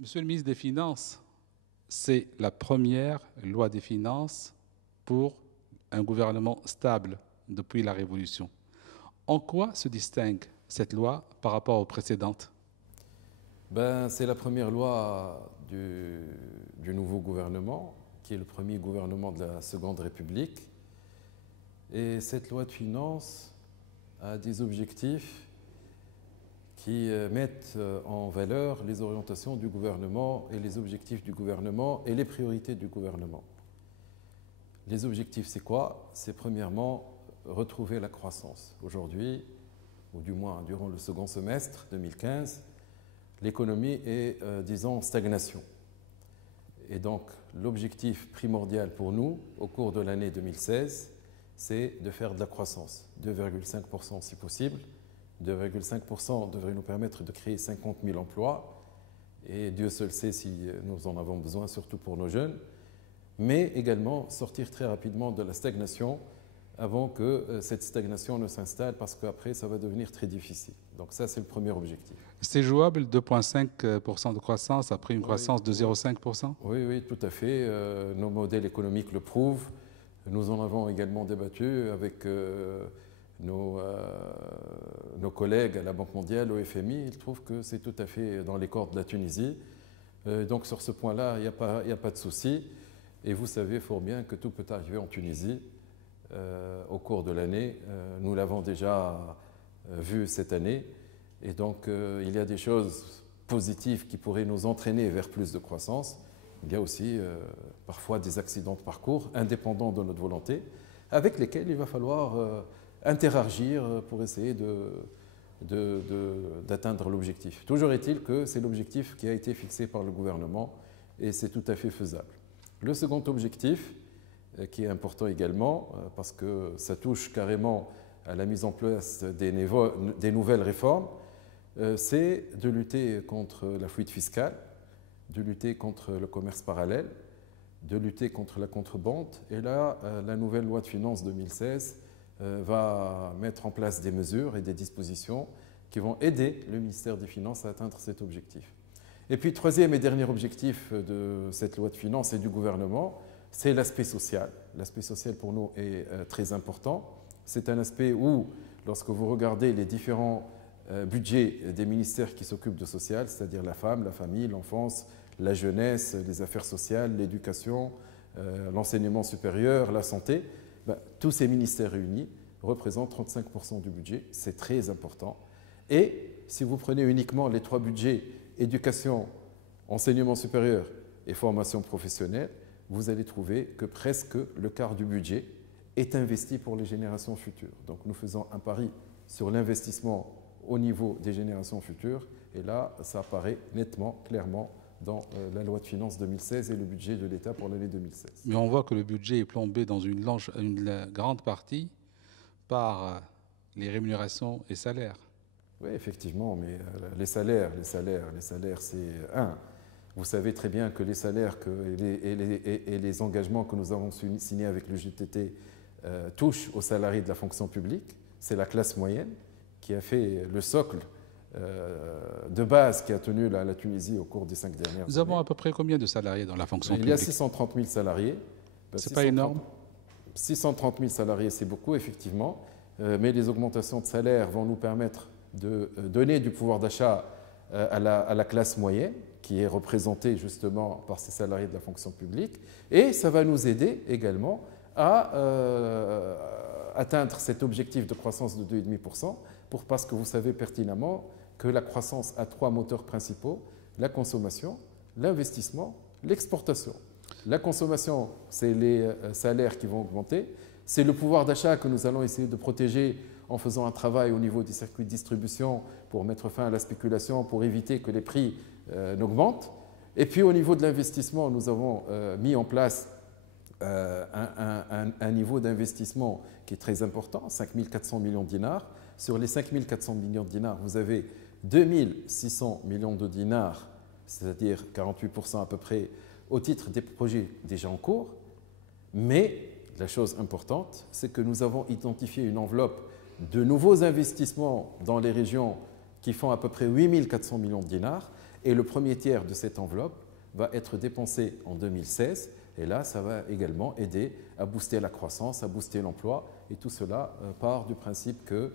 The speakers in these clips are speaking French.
Monsieur le ministre des Finances, c'est la première loi des finances pour un gouvernement stable depuis la Révolution. En quoi se distingue cette loi par rapport aux précédentes? C'est la première loi du nouveau gouvernement, qui est le premier gouvernement de la Seconde République. Et cette loi de finances a des objectifs qui mettent en valeur les orientations du gouvernement et les objectifs du gouvernement et les priorités du gouvernement. Les objectifs, c'est quoi? C'est premièrement retrouver la croissance. Aujourd'hui, ou du moins durant le second semestre 2015, l'économie est, disons, en stagnation. Et donc, l'objectif primordial pour nous, au cours de l'année 2016, c'est de faire de la croissance, 2,5% si possible. 2,5% devrait nous permettre de créer 50 000 emplois, et Dieu seul sait si nous en avons besoin, surtout pour nos jeunes, mais également sortir très rapidement de la stagnation avant que cette stagnation ne s'installe, parce qu'après, ça va devenir très difficile. Donc ça, c'est le premier objectif. C'est jouable, 2,5% de croissance après une Oui, croissance de oui. 0,5%? Oui, oui, tout à fait. Nos modèles économiques le prouvent. Nous en avons également débattu avec nos collègues à la Banque mondiale, au FMI. Ils trouvent que c'est tout à fait dans les cordes de la Tunisie. Donc sur ce point-là, il n'y a pas de souci. Et vous savez fort bien que tout peut arriver en Tunisie au cours de l'année. Nous l'avons déjà vu cette année. Et donc il y a des choses positives qui pourraient nous entraîner vers plus de croissance. Il y a aussi parfois des accidents de parcours indépendants de notre volonté, avec lesquels il va falloir interagir pour essayer d'atteindre l'objectif. Toujours est-il que c'est l'objectif qui a été fixé par le gouvernement et c'est tout à fait faisable. Le second objectif, qui est important également, parce que ça touche carrément à la mise en place des nouvelles réformes, c'est de lutter contre la fuite fiscale, de lutter contre le commerce parallèle, de lutter contre la contrebande. Et là, la nouvelle loi de finances 2016 va mettre en place des mesures et des dispositions qui vont aider le ministère des Finances à atteindre cet objectif. Et puis, troisième et dernier objectif de cette loi de finances et du gouvernement, c'est l'aspect social. L'aspect social pour nous est très important. C'est un aspect où, lorsque vous regardez les différents budgets des ministères qui s'occupent de social, c'est-à-dire la femme, la famille, l'enfance, la jeunesse, les affaires sociales, l'éducation, l'enseignement supérieur, la santé, tous ces ministères réunis représentent 35% du budget. C'est très important. Et si vous prenez uniquement les trois budgets, éducation, enseignement supérieur et formation professionnelle, vous allez trouver que presque le quart du budget est investi pour les générations futures. Donc nous faisons un pari sur l'investissement au niveau des générations futures. Et là, ça apparaît nettement, clairement, dans la loi de finances 2016 et le budget de l'État pour l'année 2016. Mais on voit que le budget est plombé dans une grande partie par les rémunérations et salaires. Oui, effectivement, mais les salaires, c'est un. Vous savez très bien que les salaires et les engagements que nous avons signés avec le GTT touchent aux salariés de la fonction publique. C'est la classe moyenne qui a fait le socle de base qui a tenu la Tunisie au cours des 5 dernières années. Nous avons à peu près combien de salariés dans la fonction publique? Il y a 630 000 salariés. C'est pas énorme? 630 000 salariés, c'est beaucoup, effectivement. Mais les augmentations de salaire vont nous permettre de donner du pouvoir d'achat à la classe moyenne, qui est représentée justement par ces salariés de la fonction publique. Et ça va nous aider également à atteindre cet objectif de croissance de 2,5%, parce que vous savez pertinemment que la croissance a trois moteurs principaux: la consommation, l'investissement, l'exportation. La consommation, c'est les salaires qui vont augmenter, c'est le pouvoir d'achat que nous allons essayer de protéger en faisant un travail au niveau des circuits de distribution pour mettre fin à la spéculation, pour éviter que les prix n'augmentent. Et puis au niveau de l'investissement, nous avons mis en place un niveau d'investissement qui est très important, 5 400 millions de dinars. Sur les 5 400 millions de dinars, vous avez 2 600 millions de dinars, c'est-à-dire 48% à peu près, au titre des projets déjà en cours. Mais la chose importante, c'est que nous avons identifié une enveloppe de nouveaux investissements dans les régions qui font à peu près 8 400 millions de dinars. Et le premier tiers de cette enveloppe va être dépensé en 2016. Et là, ça va également aider à booster la croissance, à booster l'emploi. Et tout cela part du principe que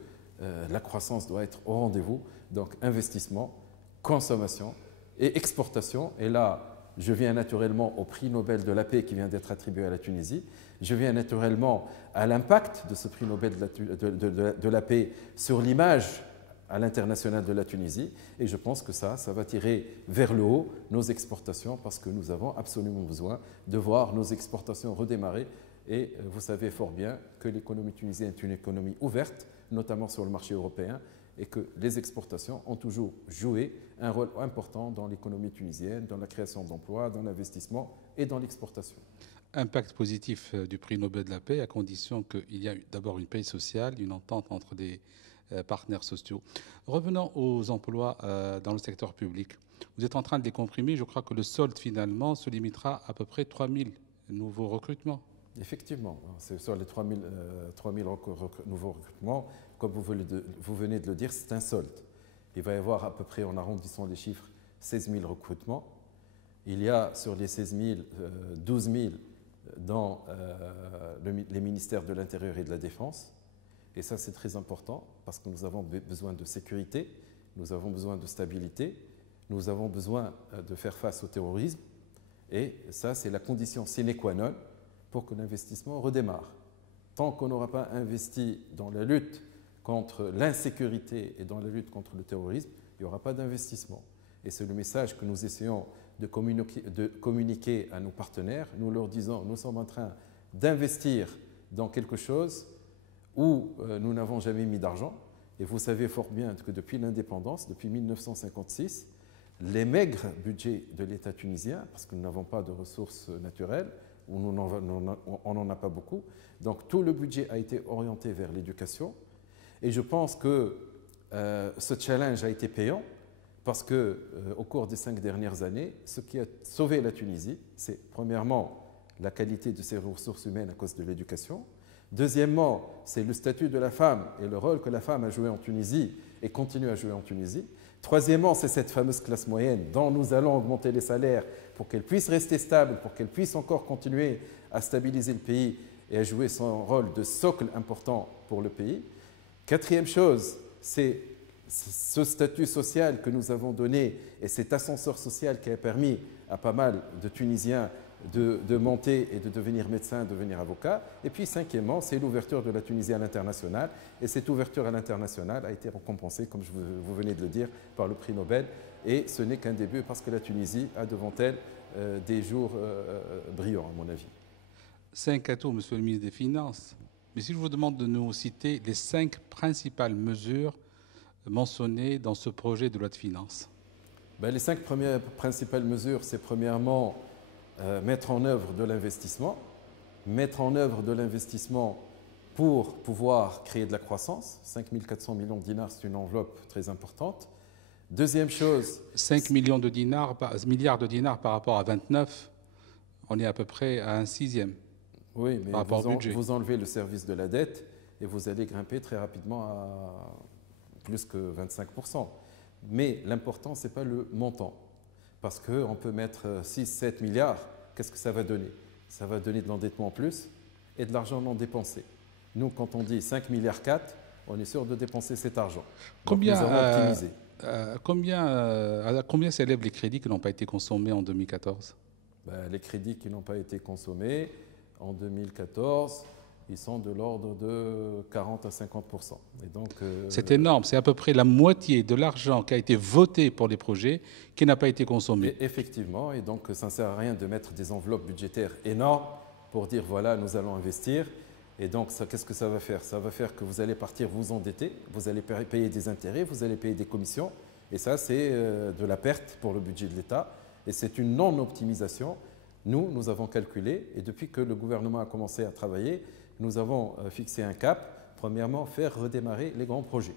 la croissance doit être au rendez-vous. Donc investissement, consommation et exportation. Et là, je viens naturellement au prix Nobel de la paix qui vient d'être attribué à la Tunisie. Je viens naturellement à l'impact de ce prix Nobel de la paix sur l'image à l'international de la Tunisie. Et je pense que ça va tirer vers le haut nos exportations parce que nous avons absolument besoin de voir nos exportations redémarrer. Et vous savez fort bien que l'économie tunisienne est une économie ouverte, notamment sur le marché européen, et que les exportations ont toujours joué un rôle important dans l'économie tunisienne, dans la création d'emplois, dans l'investissement et dans l'exportation. Impact positif du prix Nobel de la paix à condition qu'il y ait d'abord une paix sociale, une entente entre des partenaires sociaux. Revenons aux emplois dans le secteur public. Vous êtes en train de les comprimer. Je crois que le solde finalement se limitera à peu près 3 000 nouveaux recrutements. Effectivement, c'est sur les 3 000 nouveaux recrutements, comme vous venez de le dire, c'est un solde. Il va y avoir à peu près, en arrondissant les chiffres, 16 000 recrutements. Il y a sur les 16 000, 12 000 dans les ministères de l'Intérieur et de la Défense. Et ça, c'est très important parce que nous avons besoin de sécurité, nous avons besoin de stabilité, nous avons besoin de faire face au terrorisme. Et ça, c'est la condition sine qua non pour que l'investissement redémarre. Tant qu'on n'aura pas investi dans la lutte contre l'insécurité et dans la lutte contre le terrorisme, il n'y aura pas d'investissement. Et c'est le message que nous essayons de communiquer à nos partenaires. Nous leur disons, nous sommes en train d'investir dans quelque chose où nous n'avons jamais mis d'argent. Et vous savez fort bien que depuis l'indépendance, depuis 1956, les maigres budgets de l'État tunisien, parce que nous n'avons pas de ressources naturelles, on n'en a pas beaucoup, donc tout le budget a été orienté vers l'éducation. Et je pense que ce challenge a été payant, parce qu'au cours des 5 dernières années, ce qui a sauvé la Tunisie, c'est premièrement la qualité de ses ressources humaines à cause de l'éducation. Deuxièmement, c'est le statut de la femme et le rôle que la femme a joué en Tunisie et continue à jouer en Tunisie. Troisièmement, c'est cette fameuse classe moyenne dont nous allons augmenter les salaires pour qu'elle puisse rester stable, pour qu'elle puisse encore continuer à stabiliser le pays et à jouer son rôle de socle important pour le pays. Quatrième chose, c'est ce statut social que nous avons donné et cet ascenseur social qui a permis à pas mal de Tunisiens de monter et de devenir médecin, de devenir avocat. Et puis cinquièmement, c'est l'ouverture de la Tunisie à l'international. Et cette ouverture à l'international a été récompensée, comme vous venez de le dire, par le prix Nobel. Et ce n'est qu'un début parce que la Tunisie a devant elle des jours brillants, à mon avis. 5 atouts, Monsieur le ministre des Finances. Mais si je vous demande de nous citer les 5 principales mesures mentionnées dans ce projet de loi de finances. Les 5 premières principales mesures, c'est premièrement mettre en œuvre de l'investissement, pour pouvoir créer de la croissance. 5 400 millions de dinars, c'est une enveloppe très importante. Deuxième chose... 5 milliards de dinars par rapport à 29, on est à peu près à un sixième. Oui, mais vous enlevez le service de la dette et vous allez grimper très rapidement à plus que 25%. Mais l'important, ce n'est pas le montant. Parce qu'on peut mettre 6-7 milliards, qu'est-ce que ça va donner? Ça va donner de l'endettement en plus et de l'argent non dépensé. Nous, quand on dit 5 milliards 4, on est sûr de dépenser cet argent. Combien, donc, nous avons optimisé. À combien s'élèvent les crédits qui n'ont pas été consommés en 2014? Les crédits qui n'ont pas été consommés en 2014, ils sont de l'ordre de 40 à 50%. Et donc, c'est énorme, c'est à peu près la moitié de l'argent qui a été voté pour les projets qui n'a pas été consommé. Et effectivement, et donc ça ne sert à rien de mettre des enveloppes budgétaires énormes pour dire voilà, nous allons investir. Et donc, qu'est-ce que ça va faire? Ça va faire que vous allez partir vous endetter, vous allez payer des intérêts, vous allez payer des commissions. Et ça, c'est de la perte pour le budget de l'État. Et c'est une non-optimisation. Nous avons calculé, et depuis que le gouvernement a commencé à travailler, nous avons fixé un cap. Premièrement, faire redémarrer les grands projets.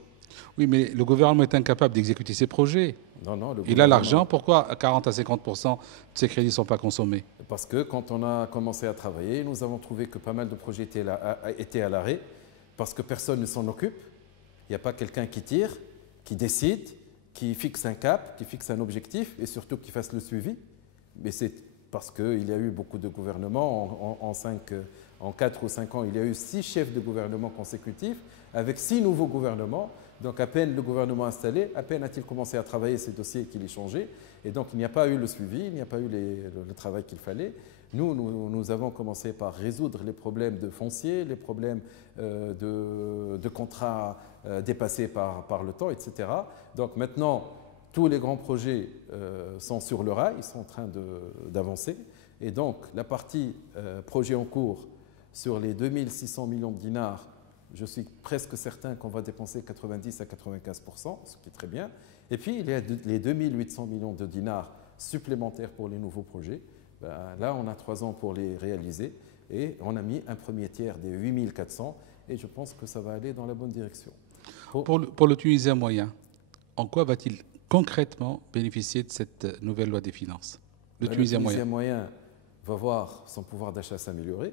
Oui, mais le gouvernement est incapable d'exécuter ses projets. Non, il a l'argent, pourquoi 40 à 50% de ces crédits ne sont pas consommés? Parce que quand on a commencé à travailler, nous avons trouvé que pas mal de projets étaient à l'arrêt, parce que personne ne s'en occupe. Il n'y a pas quelqu'un qui tire, qui décide, qui fixe un cap, qui fixe un objectif et surtout qui fasse le suivi. Mais c'est parce qu'il y a eu beaucoup de gouvernements. En 4 ou 5 ans, il y a eu 6 chefs de gouvernement consécutifs avec 6 nouveaux gouvernements. Donc à peine le gouvernement installé, à peine a-t-il commencé à travailler ces dossiers qu'il est changé. Et donc il n'y a pas eu le suivi, il n'y a pas eu le travail qu'il fallait. Nous avons commencé par résoudre les problèmes de foncier, les problèmes de contrats dépassés par le temps, etc. Donc maintenant, tous les grands projets sont sur le rail, ils sont en train d'avancer. Et donc la partie projet en cours sur les 2600 millions de dinars, je suis presque certain qu'on va dépenser 90 à 95%, ce qui est très bien. Et puis il y a les 2800 millions de dinars supplémentaires pour les nouveaux projets. Ben, là, on a 3 ans pour les réaliser et on a mis un premier tiers des 8400 et je pense que ça va aller dans la bonne direction. Pour le Tunisien moyen, en quoi va-t-il concrètement bénéficier de cette nouvelle loi des finances? Le Tunisien moyen va voir son pouvoir d'achat s'améliorer.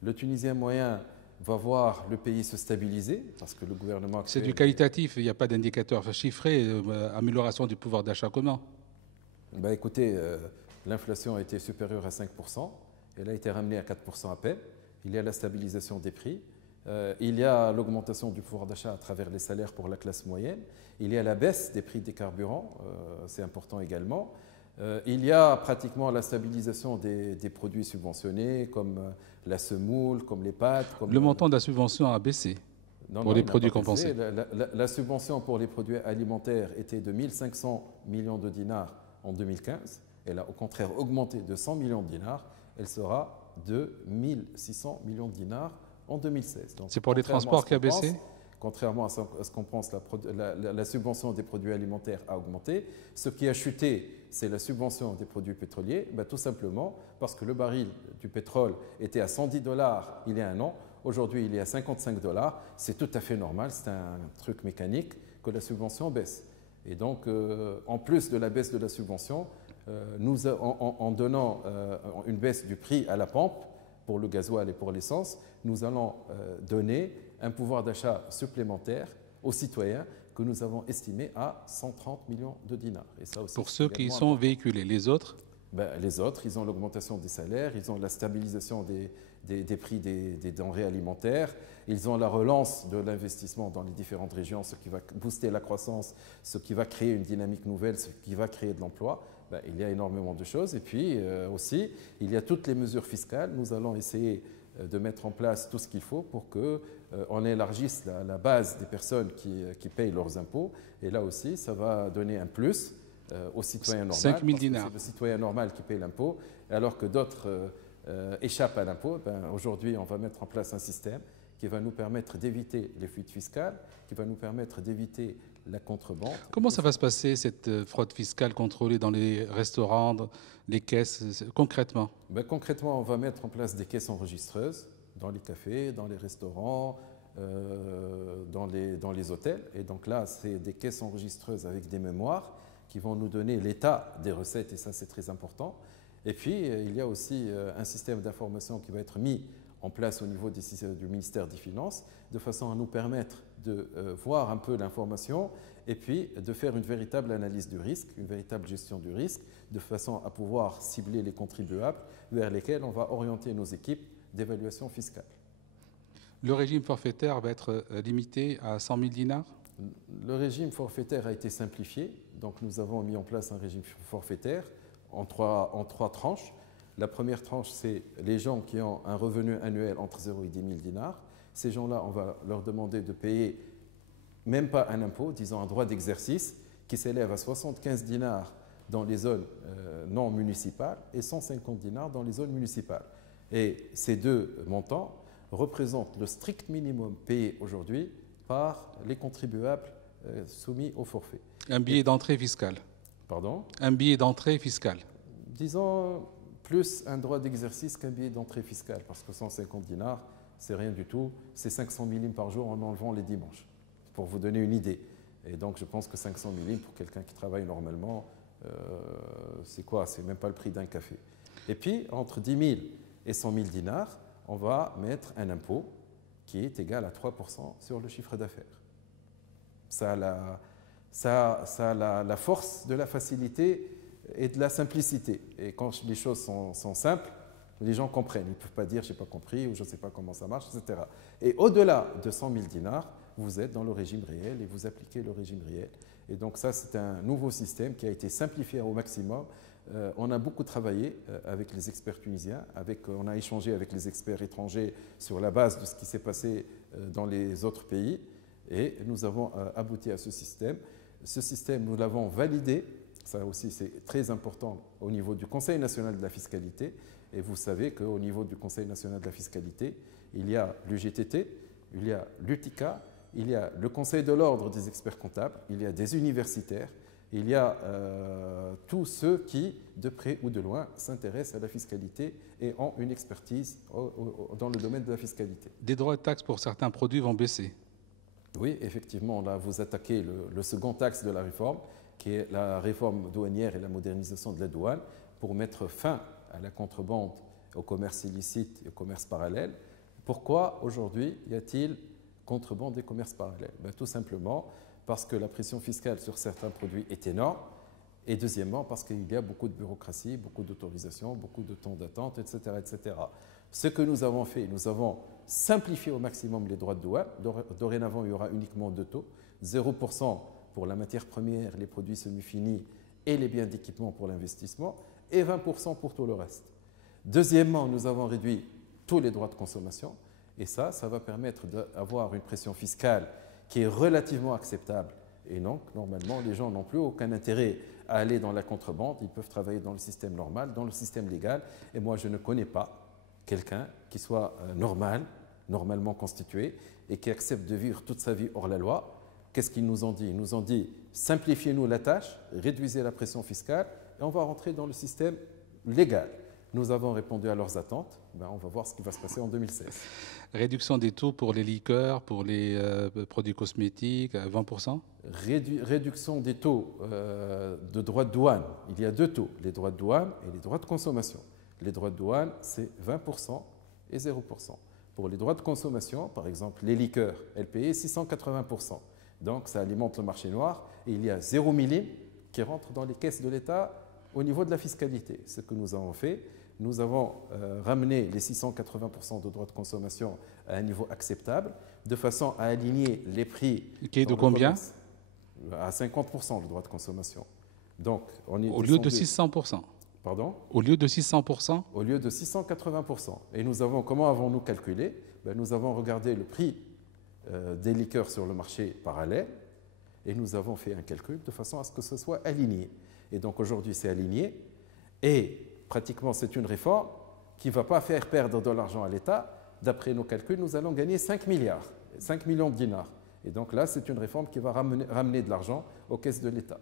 Le Tunisien moyen va voir le pays se stabiliser parce que le gouvernement... C'est du qualitatif, il n'y a pas d'indicateur chiffré, amélioration du pouvoir d'achat comment? Ben, écoutez, l'inflation a été supérieure à 5%, elle a été ramenée à 4% à peine. Il y a la stabilisation des prix, il y a l'augmentation du pouvoir d'achat à travers les salaires pour la classe moyenne, il y a la baisse des prix des carburants, c'est important également. Il y a pratiquement la stabilisation des produits subventionnés comme la semoule, comme les pâtes. Le montant de la subvention a baissé pour les produits compensés. La subvention pour les produits alimentaires était de 1500 millions de dinars en 2015. Elle a au contraire augmenté de 100 millions de dinars. Elle sera de 1600 millions de dinars en 2016. C'est pour les transports qui a baissé? Contrairement à ce qu'on pense, la subvention des produits alimentaires a augmenté. Ce qui a chuté, c'est la subvention des produits pétroliers, tout simplement parce que le baril du pétrole était à 110 $ il y a un an. Aujourd'hui, il est à 55 $. C'est tout à fait normal, c'est un truc mécanique que la subvention baisse. Et donc, en plus de la baisse de la subvention, en donnant une baisse du prix à la pompe pour le gasoil et pour l'essence, nous allons donner un pouvoir d'achat supplémentaire aux citoyens que nous avons estimé à 130 millions de dinars. Et ça aussi, pour ceux qui sont véhiculés, les autres? Les autres, ils ont l'augmentation des salaires, ils ont la stabilisation des prix des denrées alimentaires, ils ont la relance de l'investissement dans les différentes régions, ce qui va booster la croissance, ce qui va créer une dynamique nouvelle, ce qui va créer de l'emploi. Il y a énormément de choses. Et puis aussi, il y a toutes les mesures fiscales. Nous allons essayer de mettre en place tout ce qu'il faut pour qu'on élargisse la base des personnes qui payent leurs impôts. Et là aussi, ça va donner un plus aux citoyens normaux. 5 000 dinars. C'est le citoyen normal qui paye l'impôt, alors que d'autres échappent à l'impôt. Aujourd'hui, on va mettre en place un système qui va nous permettre d'éviter les fuites fiscales, qui va nous permettre d'éviter la contrebande. Comment ça va se passer, cette fraude fiscale contrôlée dans les restaurants, les caisses, concrètement? Concrètement, on va mettre en place des caisses enregistreuses dans les cafés, dans les restaurants, dans les hôtels. Et donc là, c'est des caisses enregistreuses avec des mémoires qui vont nous donner l'état des recettes, et ça, c'est très important. Et puis, il y a aussi un système d'information qui va être mis en place au niveau du ministère des Finances, de façon à nous permettre de voir un peu l'information et puis de faire une véritable analyse du risque, une véritable gestion du risque, de façon à pouvoir cibler les contribuables vers lesquels on va orienter nos équipes d'évaluation fiscale. Le régime forfaitaire va être limité à 100 000 dinars? Le régime forfaitaire a été simplifié, donc nous avons mis en place un régime forfaitaire en trois tranches. La première tranche, c'est les gens qui ont un revenu annuel entre 0 et 10 000 dinars. Ces gens-là, on va leur demander de payer même pas un impôt, disons un droit d'exercice, qui s'élève à 75 dinars dans les zones non municipales et 150 dinars dans les zones municipales. Et ces deux montants représentent le strict minimum payé aujourd'hui par les contribuables soumis au forfait. Un billet d'entrée fiscale. Pardon? Un billet d'entrée fiscale. Disons plus un droit d'exercice qu'un billet d'entrée fiscale, parce que 150 dinars, c'est rien du tout. C'est 500 millimes par jour en enlevant les dimanches, pour vous donner une idée. Et donc je pense que 500 millimes pour quelqu'un qui travaille normalement, c'est quoi? C'est même pas le prix d'un café. Et puis entre 10 000 et 100 000 dinars, on va mettre un impôt qui est égal à 3% sur le chiffre d'affaires. Ça, ça a la force de la facilité et de la simplicité. Et quand les choses sont simples, les gens comprennent. Ils ne peuvent pas dire « je n'ai pas compris » ou « je ne sais pas comment ça marche », etc. Et au-delà de 100 000 dinars, vous êtes dans le régime réel et vous appliquez le régime réel. Et donc ça, c'est un nouveau système qui a été simplifié au maximum. On a beaucoup travaillé avec les experts tunisiens, on a échangé avec les experts étrangers sur la base de ce qui s'est passé dans les autres pays et nous avons abouti à ce système. Ce système, nous l'avons validé, ça aussi c'est très important au niveau du Conseil national de la fiscalité. Et vous savez qu'au niveau du Conseil national de la fiscalité, il y a l'UGTT, il y a l'UTICA, il y a le Conseil de l'ordre des experts comptables, il y a des universitaires, il y a tous ceux qui, de près ou de loin, s'intéressent à la fiscalité et ont une expertise dans le domaine de la fiscalité. Des droits de taxe pour certains produits vont baisser. Oui, effectivement, là vous attaquez le second axe de la réforme, qui est la réforme douanière et la modernisation de la douane, pour mettre fin à la contrebande, au commerce illicite et au commerce parallèle. Pourquoi aujourd'hui y a-t-il contrebande et commerce parallèle? Tout simplement parce que la pression fiscale sur certains produits est énorme et deuxièmement parce qu'il y a beaucoup de bureaucratie, beaucoup d'autorisation, beaucoup de temps d'attente, etc., etc. Ce que nous avons fait, nous avons simplifié au maximum les droits de douane. Dorénavant, il y aura uniquement 2 taux, 0% pour la matière première, les produits semi-finis et les biens d'équipement pour l'investissement et 20% pour tout le reste. Deuxièmement, nous avons réduit tous les droits de consommation et ça va permettre d'avoir une pression fiscale qui est relativement acceptable. Et donc, normalement, les gens n'ont plus aucun intérêt à aller dans la contrebande. Ils peuvent travailler dans le système normal, dans le système légal. Et moi, je ne connais pas quelqu'un qui soit normalement constitué et qui accepte de vivre toute sa vie hors la loi. Qu'est-ce qu'ils nous ont dit? Ils nous ont dit « simplifiez-nous la tâche, réduisez la pression fiscale et on va rentrer dans le système légal ». Nous avons répondu à leurs attentes. On va voir ce qui va se passer en 2016. Réduction des taux pour les liqueurs, pour les produits cosmétiques, 20%? Réduction des taux de droits de douane. Il y a 2 taux, les droits de douane et les droits de consommation. Les droits de douane, c'est 20% et 0%. Pour les droits de consommation, par exemple, les liqueurs, elles payaient 680%. Donc, ça alimente le marché noir et il y a 0 millime qui rentre dans les caisses de l'État au niveau de la fiscalité. Ce que nous avons fait, nous avons ramené les 680% de droits de consommation à un niveau acceptable, de façon à aligner les prix. Qui est de combien? À 50% le droit de consommation. Donc, on est au lieu de 600%. Pardon? Au lieu de 600%? Au lieu de 680%. Et comment avons-nous calculé? Nous avons regardé le prix des liqueurs sur le marché parallèle et nous avons fait un calcul de façon à ce que ce soit aligné. Et donc aujourd'hui, c'est aligné et pratiquement, c'est une réforme qui ne va pas faire perdre de l'argent à l'État. D'après nos calculs, nous allons gagner 5 millions de dinars. Et donc là, c'est une réforme qui va ramener de l'argent aux caisses de l'État.